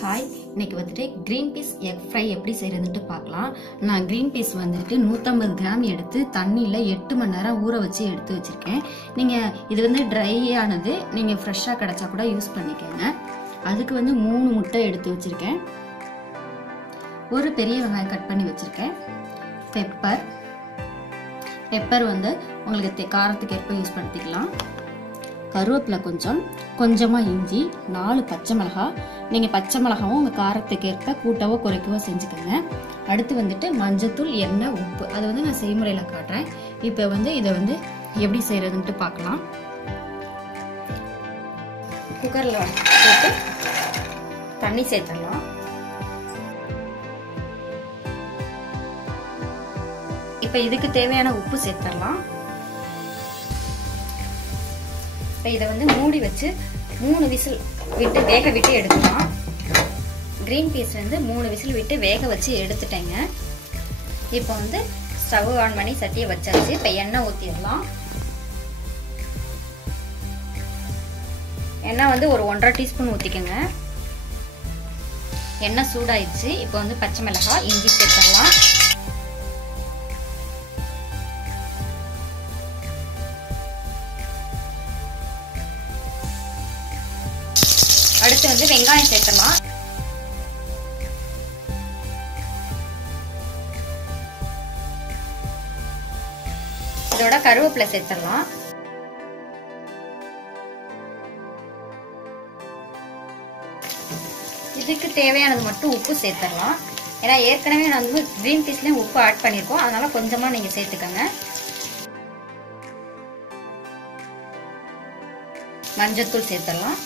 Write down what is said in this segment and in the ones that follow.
Hi, இன்னைக்கு வந்துட்டு green peas egg fry எப்படி செய்யறதுன்ட்டு பார்க்கலாம். நான் கிரீன் பீஸ் வந்துட்டு 150 கிராம் எடுத்து தண்ணியில் 8 மணி நேரம் ஊற வச்சு எடுத்து வச்சிருக்கேன். நீங்கள் இது வந்து ட்ரை ஆனது, நீங்கள் ஃப்ரெஷ்ஷாக கிடைச்சா கூட யூஸ் பண்ணிக்கோங்க. அதுக்கு வந்து 3 முட்டை எடுத்து வச்சிருக்கேன். ஒரு பெரிய வெங்காயம் கட் பண்ணி வச்சிருக்கேன். பெப்பர் வந்து உங்களுக்கு காரத்துக்கு ஏற்ப யூஸ் பண்ணிக்கலாம். கருவேப்பிலை கொஞ்சமாக இஞ்சி, 4 பச்சை மிளகாய். நீங்கள் பச்சை மிளகாவும் உங்கள் காரத்துக்கு ஏற்ப கூட்டவோ குறைக்கவோ செஞ்சுக்கோங்க. அடுத்து வந்துட்டு மஞ்சத்தூள், எண்ணெய், உப்பு. அது வந்து நான் செய்முறையில் காட்டுறேன். இப்போ வந்து இதை வந்து எப்படி செய்யறதுன்ட்டு பார்க்கலாம். குக்கரில் போட்டு தண்ணி சேர்த்துடலாம். இப்போ இதுக்கு தேவையான உப்பு சேர்த்துடலாம். இப்போ இதை வந்து மூடி வச்சு 3 விசில் விட்டு வேக விட்டு எடுக்கலாம். கிரீன் பீஸ் வந்து 3 விசில் விட்டு வேக வச்சு எடுத்துட்டேங்க. இப்போ வந்து ஸ்டவ் ஆன் பண்ணி சட்டியை வச்சாச்சு. இப்போ எண்ணெய் ஊற்றிடலாம். எண்ணெய் வந்து ஒரு 1.5 டீஸ்பூன் ஊற்றிக்கோங்க. எண்ணெய் சூடாயிடுச்சு. இப்போ வந்து பச்சை மிளகாய், இஞ்சி சேர்த்துடலாம். அடுத்து வந்து வெங்காயம் சேர்த்தலாம். இதோட கருவேப்பிலை சேர்த்தலாம். இதுக்கு தேவையானது மட்டும் உப்பு சேர்த்தலாம். ஏன்னா ஏற்கனவே நான் வந்து கிரீன் பீஸ்லயும் உப்பு ஆட் பண்ணிருக்கோம், அதனால கொஞ்சமா நீங்க சேர்த்துக்கங்க. மஞ்சத்தூள் சேர்த்தலாம்.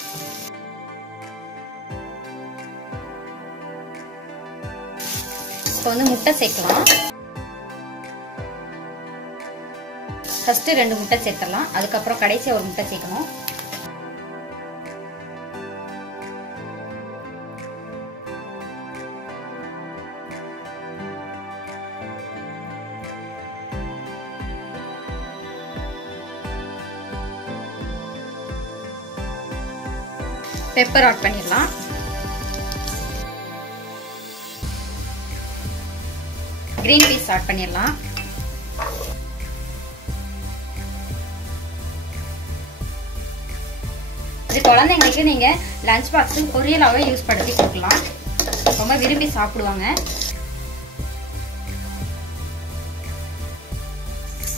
இப்போ வந்து முட்டை சேர்க்கலாம். ஃபர்ஸ்ட் 2 முட்டை சேர்த்தலாம். அதுக்கப்புறம் கடைசியா ஒரு முட்டை சேர்க்கணும். பெப்பர் ஆட் பண்ணிடலாம். கிரீன் பீஸ் ஆட் பண்ணிடலாம். இது குழந்தைங்களுக்கு நீங்க லஞ்ச் பாக்ஸ் பொரியலாவே யூஸ் பண்ணி கொடுக்கலாம். ரொம்ப விரும்பி சாப்பிடுவாங்க.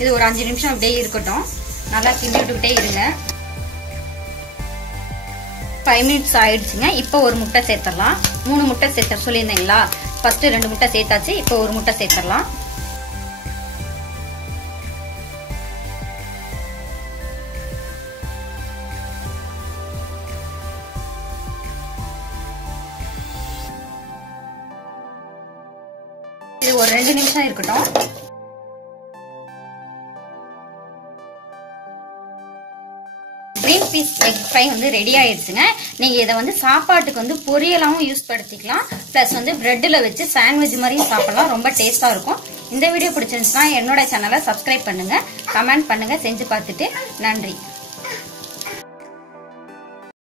இது ஒரு 5 நிமிஷம் அப்படியே இருக்கட்டும். நல்லா கிண்டி விட்டுக்கிட்டே இருங்க. 5 மினிட்ஸ் ஆயிடுச்சுங்க. இப்போ ஒரு முட்டை சேர்த்துடலாம். 3 முட்டை சேர்த்த சொல்லியிருந்தீங்களா? ஃபர்ஸ்ட் 2 முட்டை சேர்த்தாச்சு. இப்போ ஒரு முட்டை சேர்த்துடலாம். இது ஒரு 2 நிமிஷம் இருக்கட்டும். கிரீன் பீஸ் எக் ஃப்ரை வந்து ரெடி ஆயிடுச்சுங்க. நீங்க இதை வந்து சாப்பாட்டுக்கு வந்து பொரியலாவும் யூஸ் படுத்திக்கலாம். பிளஸ் வந்து பிரெட்ல வச்சு சாண்ட்விச் மாதிரியும் சாப்பிடலாம். ரொம்ப டேஸ்டா இருக்கும். இந்த வீடியோ பிடிச்சிருந்துச்சுன்னா என்னோட சேனலை சப்ஸ்கிரைப் பண்ணுங்க, கமெண்ட் பண்ணுங்க, செஞ்சு பார்த்துட்டு நன்றி.